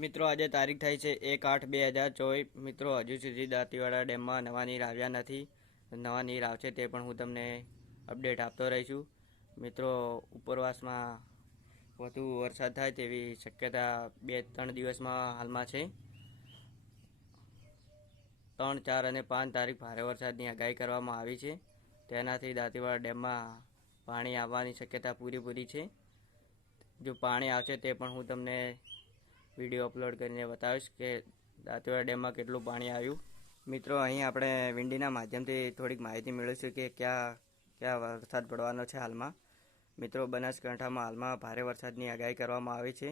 મિત્રો, આજે તારીખ થઈ છે એક આઠ બે હજાર ચોવીસ. મિત્રો, હજુ સુધી દાંતીવાડા ડેમમાં નવા નીર આવ્યા નથી. નવા નીર આવશે તે પણ હું તમને અપડેટ આપતો રહીશું. મિત્રો, ઉપરવાસમાં વધુ વરસાદ થાય તેવી શક્યતા બે ત્રણ દિવસમાં હાલમાં છે. ત્રણ, ચાર અને પાંચ તારીખ ભારે વરસાદની આગાહી કરવામાં આવી છે. તેનાથી દાંતીવાડા ડેમમાં પાણી આવવાની શક્યતા પૂરેપૂરી છે. જો પાણી આવશે તે પણ હું તમને વીડિયો અપલોડ કરીને બતાવીશ કે દાંતીવાડા ડેમમાં કેટલું પાણી આવ્યું. મિત્રો, અહીં આપણે વિંડીના માધ્યમથી થોડીક માહિતી મેળવીશું કે ક્યાં ક્યાં વરસાદ પડવાનો છે હાલમાં. મિત્રો, બનાસકાંઠામાં હાલમાં ભારે વરસાદની આગાહી કરવામાં આવી છે.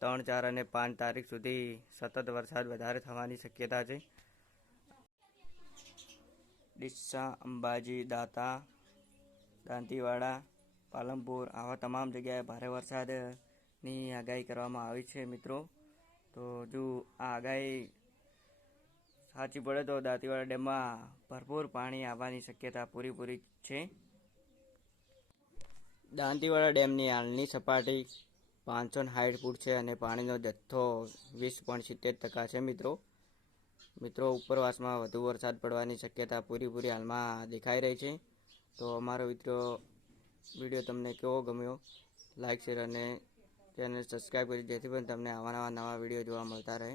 ત્રણ, ચાર અને પાંચ તારીખ સુધી સતત વરસાદ વધારે થવાની શક્યતા છે. ડીસા, અંબાજી, દાતા, દાંતીવાડા, પાલનપુર, આવા તમામ જગ્યાએ ભારે વરસાદની આગાહી કરવામાં આવી છે, મિત્રો. તો જો આ આગાહી સાચી પડે તો દાંતીવાડા ડેમમાં ભરપૂર પાણી આવવાની શક્યતા પૂરેપૂરી છે. દાંતીવાડા ડેમની હાલની સપાટી પાંચસો સાઠ ફૂટ છે અને પાણીનો જથ્થો વીસ પોઈન્ટ સિત્તેર ટકા છે મિત્રો. મિત્રો, ઉપરવાસમાં વધુ વરસાદ પડવાની શક્યતા પૂરેપૂરી હાલમાં દેખાઈ રહી છે. તો અમારો મિત્રો વીડિયો તમને કેવો ગમ્યો? લાઇક શેર અને ચેનલ સબસ્ક્રાઈબ કરી જેથી પણ તમને આવા નવા નવા વીડિયો જોવા મળતા રહે.